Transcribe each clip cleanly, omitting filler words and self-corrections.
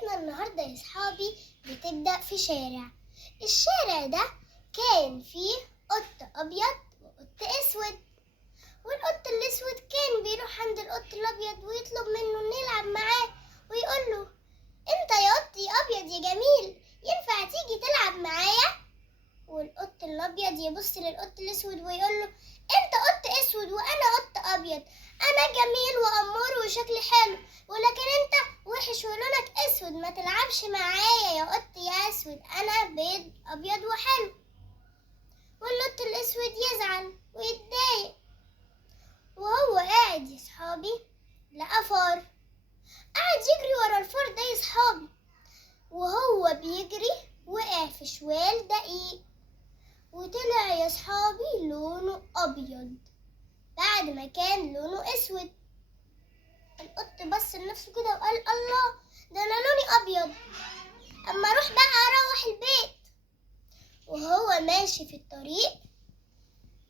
رحلتنا النهاردة يا صحابي بتبدأ في شارع. الشارع ده كان فيه قط أبيض وقط أسود، والقط الأسود كان بيروح عند القط الأبيض ويطلب منه إنه يلعب معاه ويقول له: أنت يا قطي أبيض يا جميل، ينفع تيجي تلعب معايا؟ والقط الأبيض يبص للقط الأسود ويقول له: أنت قط أسود وأنا قط أبيض، أنا جميل وأمور وشكلي حلو، ولكن أنت وحش ولونك أسود، ما تلعبش معايا يا قط يا أسود، أنا بيض أبيض وحلو. والقط الأسود يزعل ويتضايق، وهو قاعد يا صحابي لقى فار قاعد يجري ورا الفار ده يا صحابي، وهو بيجري وقع في شوال دقيق وطلع يا صحابي لونه أبيض بعد ما كان لونه أسود. القط بص لنفسه كده وقال: الله، ده أنا لوني أبيض، أما أروح بقى أروح البيت. وهو ماشي في الطريق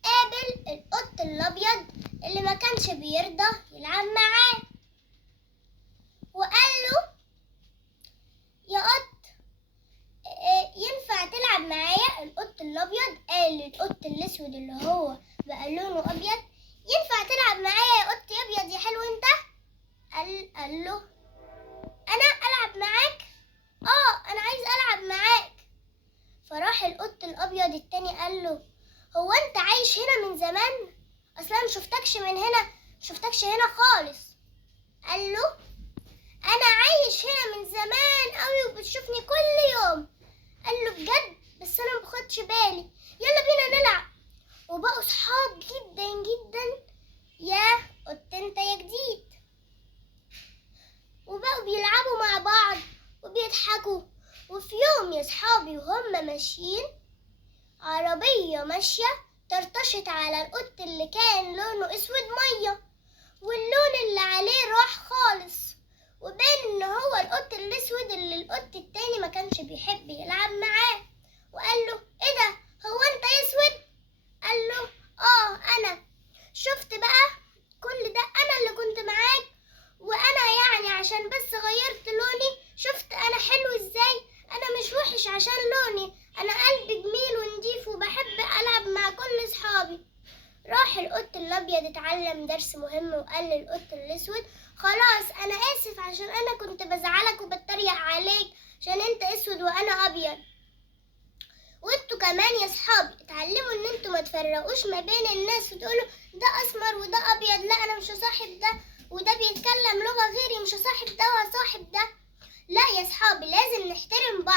قابل القط الأبيض اللي ما كانش بيرضى يلعب معاه، وقال له: يا قط، ينفع تلعب معايا؟ القط الأبيض قال للقط الأسود اللي هو بقى لونه أبيض: ينفع تلعب معايا يا قط أبيض يا حلو أنت؟ قال له: أنا ألعب معاك؟ أنا عايز ألعب معاك. فراح القط الأبيض التاني قال له: هو أنت عايش هنا من زمان؟ أصلا مشوفتكش هنا خالص. قال له: أنا عايش هنا من زمان قوي وبتشوفني كل يوم. قال له: بجد؟ بس أنا مباخدش بالي، يلا بينا نلعب. وبقوا صحاب جدا جدا يا قط انت يا جديد، وبقوا بيلعبوا مع بعض وبيضحكوا. وفي يوم يا صحابي وهم ماشيين، عربية ماشية طرطشت على القط اللي كان لونه اسود مية، واللون اللي عليه راح خالص، وبان ان هو القط الاسود اللي القط التاني ما كانش بيحب يلعب معاه. وقال له: ايه ده، هو انت اسود؟ قال له: انا. شفت بقى، كل ده انا اللي كنت معاك، وانا يعني عشان بس غيرت لوني، شفت انا حلو ازاي؟ انا مش وحش عشان لوني، انا قلبي جميل ونضيف وبحب العب مع كل اصحابي. راح القط الابيض اتعلم درس مهم وقال للقط الاسود: خلاص انا اسف عشان انا كنت بزعلك وبتريق عليك عشان انت اسود وانا ابيض. وانتوا كمان يا صحابي اتعلموا ان انتوا ما تفرقوش ما بين الناس وتقولوا ده اسمر وده ابيض، لا انا مش هصاحب ده، وده بيتكلم لغة غيري مش هصاحب ده وهصاحب ده. لا يا صحابي، لازم نحترم بعض.